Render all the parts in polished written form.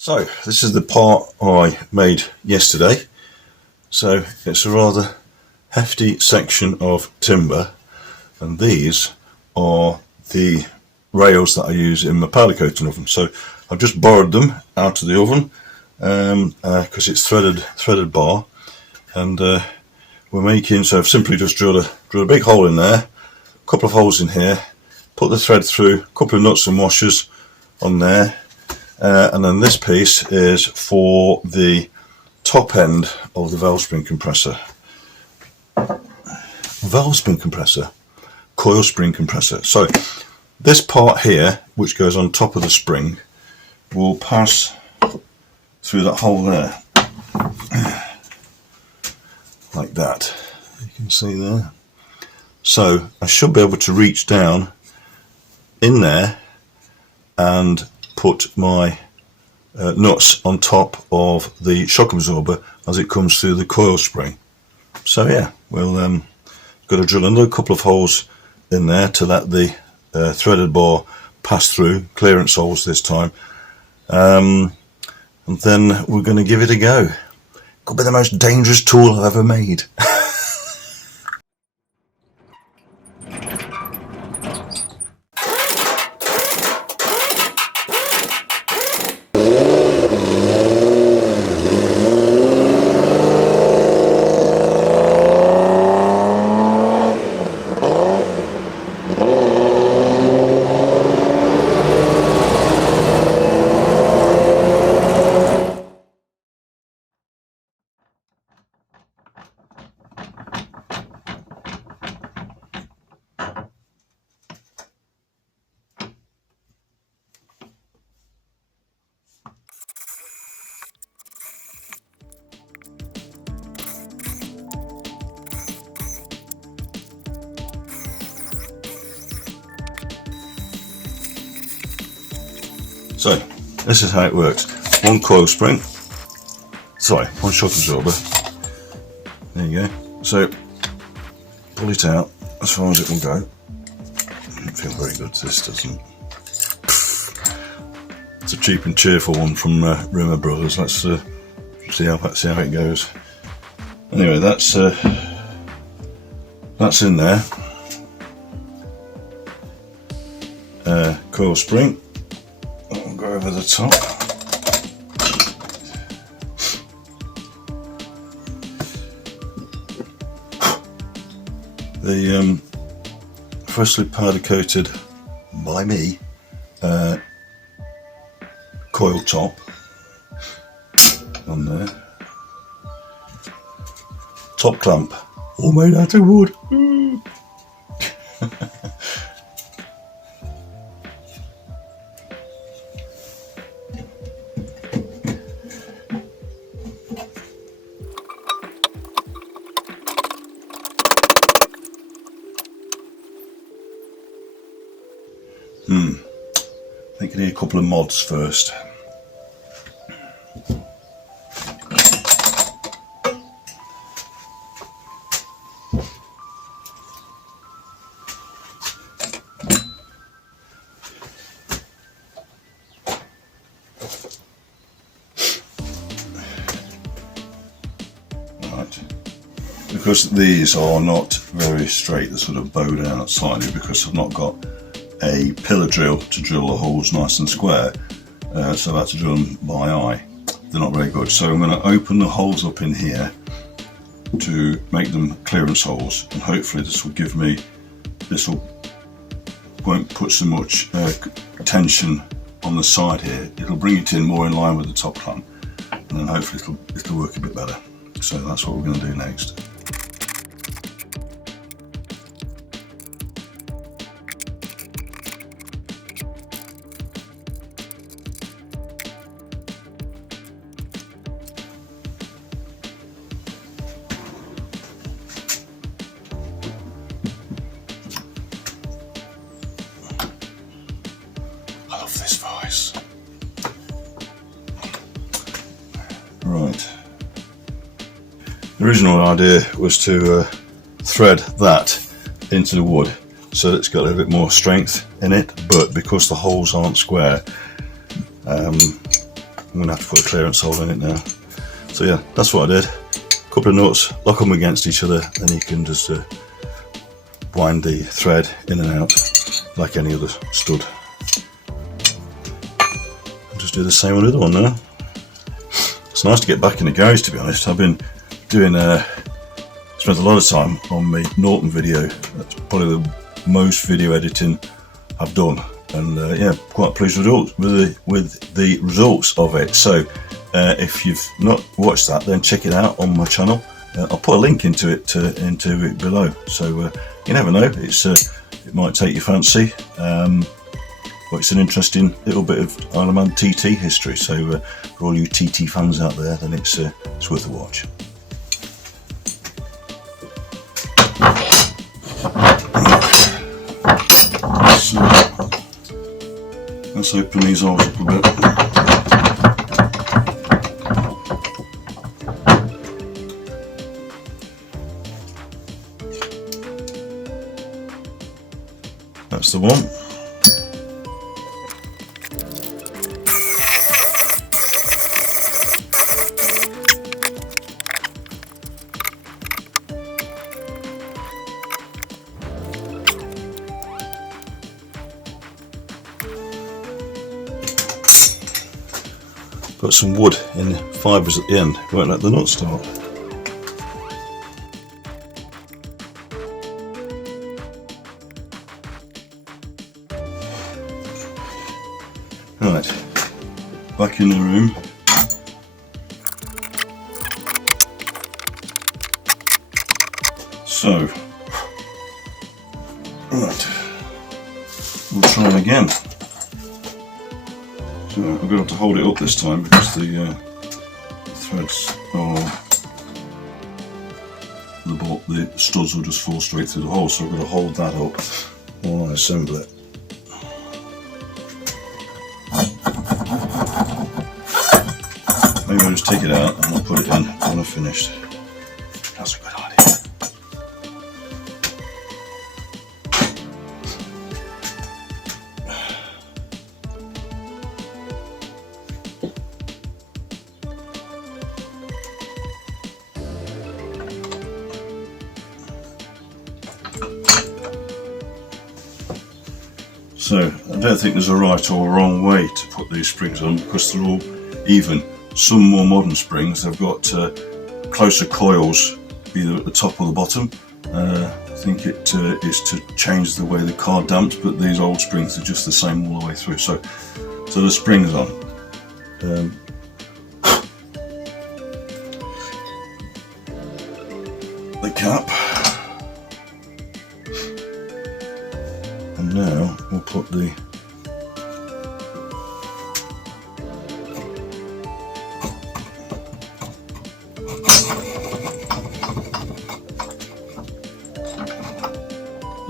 So this is the part I made yesterday. So it's a rather hefty section of timber, and these are the rails that I use in my powder coating oven. So I've just borrowed them out of the oven because it's threaded bar, and we're making. So I've simply just drilled a big hole in there, a couple of holes in here, put the thread through, a couple of nuts and washers on there. And then this piece is for the top end of the valve spring compressor. Valve spring compressor, coil spring compressor. So this part here, which goes on top of the spring, will pass through that hole there, like that. You can see there. So I should be able to reach down in there and put my nuts on top of the shock absorber as it comes through the coil spring. So yeah, we'll got to drill another couple of holes in there to let the threaded bar pass through, clearance holes this time, and then we're going to give it a go. Could be the most dangerous tool I've ever made. So this is how it works. One coil spring, one shock absorber. There you go. So pull it out as far as it will go. Doesn't feel very good, this doesn't. It's a cheap and cheerful one from Rimmer Brothers. Let's see how it goes. Anyway, that's in there. Coil spring. I'll go over the top. The freshly powder coated by me coil top on there. Top clamp, all made out of wood. I think I need a couple of mods first. Right. Because these are not very straight, they're sort of bow down slightly because I've not got a pillar drill to drill the holes nice and square, so I have to drill them by eye. They're not very good, so I'm going to open the holes up in here to make them clearance holes, and hopefully this won't put so much tension on the side here. It'll bring it in more in line with the top clamp, and then hopefully it'll work a bit better. So that's what we're going to do next. Right. The original idea was to thread that into the wood so that it's got a little bit more strength in it, but because the holes aren't square, I'm I'm going to have to put a clearance hole in it now. So yeah, that's what I did. Couple of nuts, lock them against each other, and you can just wind the thread in and out like any other stud. I'll just do the same on the other one now. It's nice to get back in the garage, to be honest. I've been doing spent a lot of time on my Norton video. That's probably the most video editing I've done, and yeah, quite pleased with the results of it. So if you've not watched that, then check it out on my channel. I'll put a link into it below. So you never know, it might take your fancy. But it's an interesting little bit of Isle of Man TT history. So for all you TT fans out there, then it's worth a watch. So let's open these holes up a bit. That's the one. Got some wood in the fibres at the end, won't let the nut start. Right, back in the room. So, right, we'll try again. So I'm going to have to hold it up this time because the threads are, the studs will just fall straight through the hole, so I'm going to hold that up while I assemble it. Maybe I'll just take it out and I'll put it in when I've finished. That's a good idea. So I don't think there's a right or a wrong way to put these springs on because they're all even. Some more modern springs, they've got closer coils either at the top or the bottom. I think it is to change the way the car damps, but these old springs are just the same all the way through. So the spring's on. The cap. And now we'll put the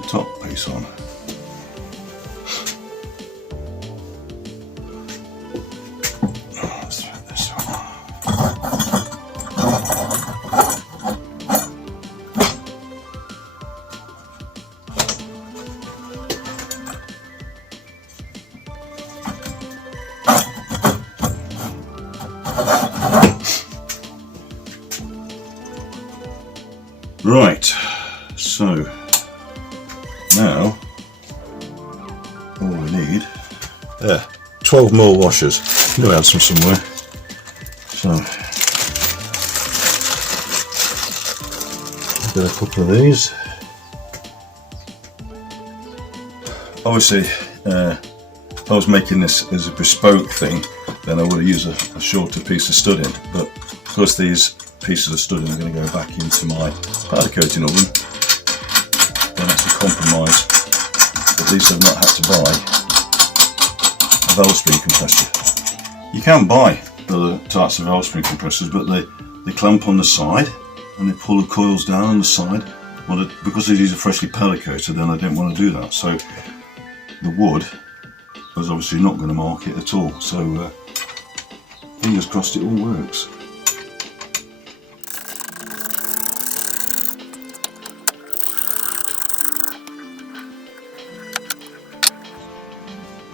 top piece on. Let's thread this on. Right, so now all we need, 12 more washers. I knew I had some somewhere. So I've got a couple of these. Obviously, if I was making this as a bespoke thing, then I would have used a shorter piece of studding, but because these pieces of studding are going to go back into my powder coating oven, then that's a compromise. At least I've not had to buy a valve spring compressor. You can buy other types of valve spring compressors, but they clamp on the side and they pull the coils down on the side. Well, because these are freshly powder coated, then I didn't want to do that. So the wood was obviously not going to mark it at all. So fingers crossed it all works.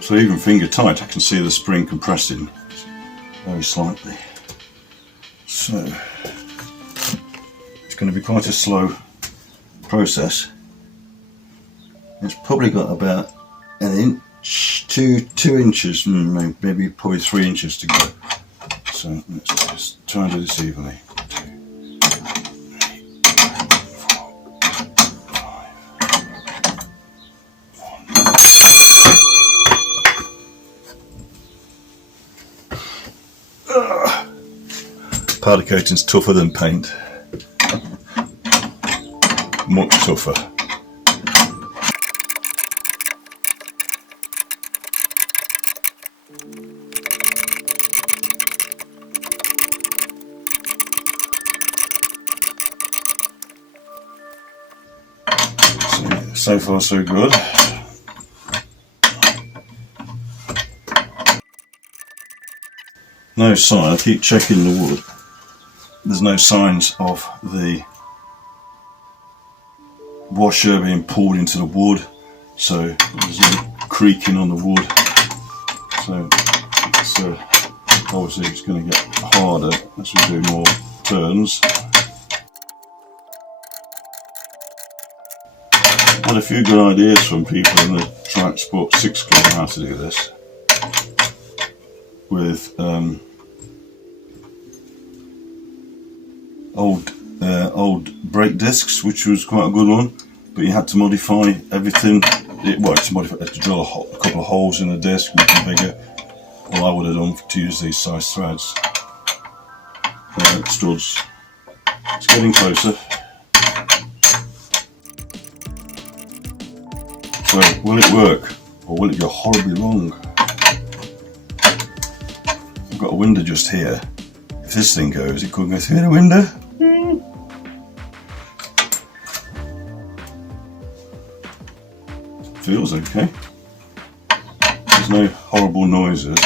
So even finger tight, I can see the spring compressing. very slightly. So it's going to be quite a slow process. It's probably got about an inch, two inches, maybe probably 3 inches to go. So let's just try and do this evenly. 2, 5. Powder coating's tougher than paint. Much tougher. So far so good. No sign, I keep checking the wood. There's no signs of the washer being pulled into the wood, so there's no creaking on the wood. So it's obviously it's going to get harder as we do more turns. I had a few good ideas from people in the Track Sport 6 Club how to do this with old brake discs, which was quite a good one, but you had to modify everything. To drill a couple of holes in the disc, make them bigger. Well, I would have done to use these size threads. Studs. It's getting closer. So, will it work, or will it go horribly wrong? I've got a window just here. If this thing goes, it could go through the window. Feels okay. There's no horrible noises.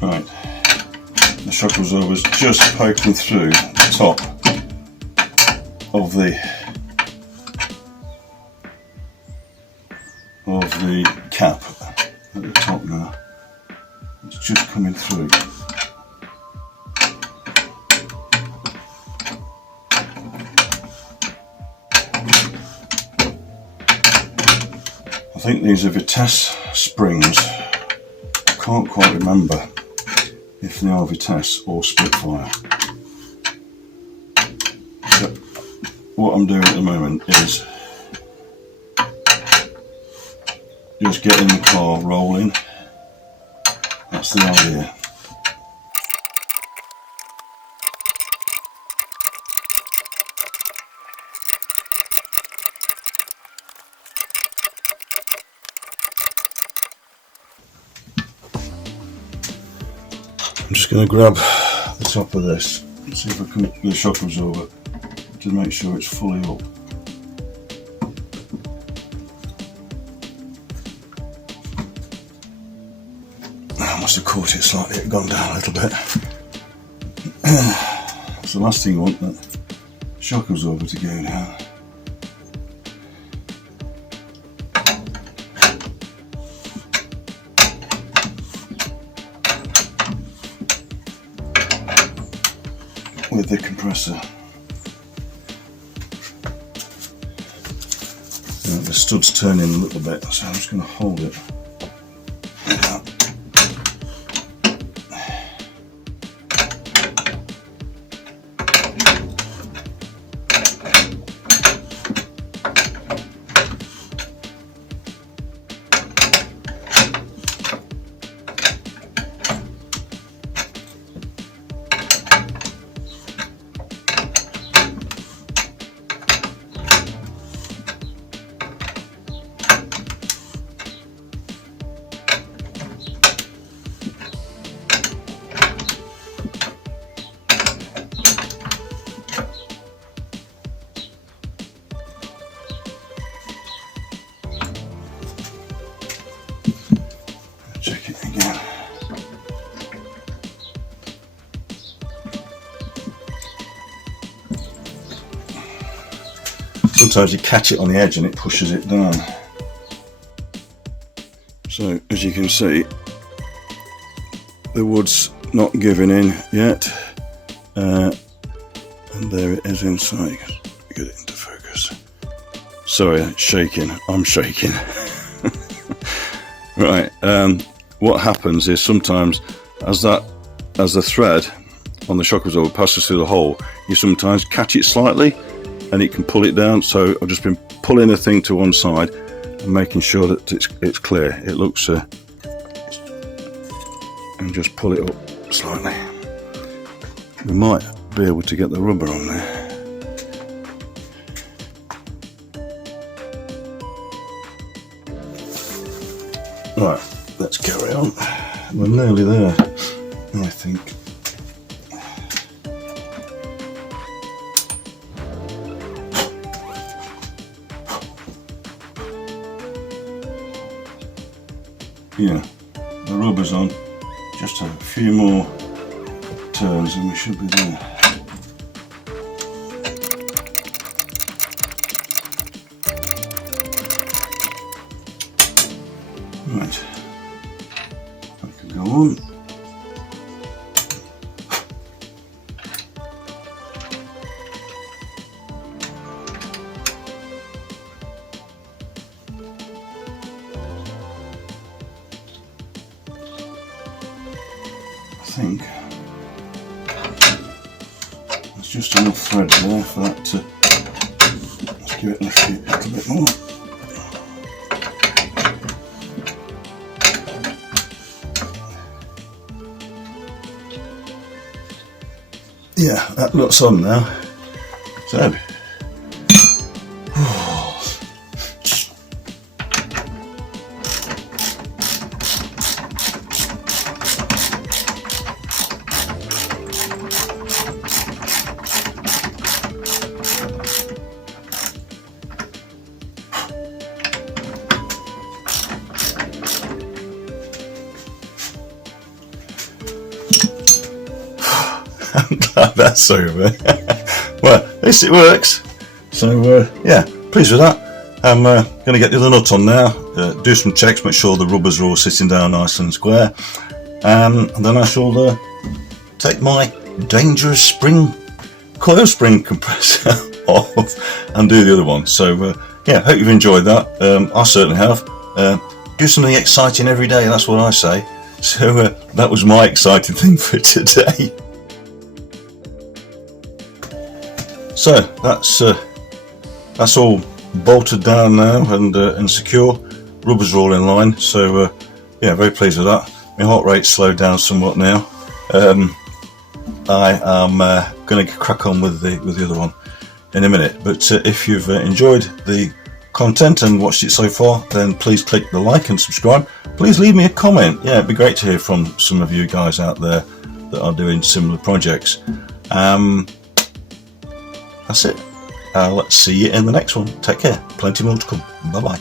Right, the shock absorber is just poking through the top of the cap at the top now. It's just coming through. I think these are Vitesse springs. I can't quite remember if they are Vitesse or Spitfire. So what I'm doing at the moment is just getting the car rolling. That's the idea. I'm just going to grab the top of this and see if I can the shock absorber to make sure it's fully up. I must have caught it slightly, it gone down a little bit. That's the last thing I want, that shock absorber to go down. With the compressor. The stud's turning a little bit, so I'm just going to hold it. sometimes you catch it on the edge and it pushes it down. So as you can see, the wood's not giving in yet, and there it is inside. Get it into focus. Sorry, it's shaking. I'm shaking. Right. What happens is sometimes as the thread on the shock absorber passes through the hole, you sometimes catch it slightly, and it can pull it down. So I've just been pulling the thing to one side and making sure that it's clear. It looks, and just pull it up slightly. We might be able to get the rubber on there. Right, let's carry on. We're nearly there, I think. Yeah, the rubber's on. Just a few more turns and we should be there. Right, I can go on. I think there's just enough thread there for that to, let's give it a little bit more. Yeah, that looks on now. So, I'm glad that's over. Well, at least it works. So yeah, pleased with that. I'm going to get the other nut on now, do some checks, make sure the rubbers are all sitting down nice and square, and then I shall take my dangerous coil spring compressor off and do the other one. So yeah, hope you've enjoyed that. I certainly have. Do something exciting every day, that's what I say. So that was my exciting thing for today. So that's all bolted down now and secure. Rubbers are all in line. So yeah, very pleased with that. My heart rate's slowed down somewhat now. I am going to crack on with the other one in a minute. But if you've enjoyed the content and watched it so far, then please click the like and subscribe. Please leave me a comment. Yeah, it'd be great to hear from some of you guys out there that are doing similar projects. That's it. Let's see you in the next one. Take care. Plenty more to come. Bye bye.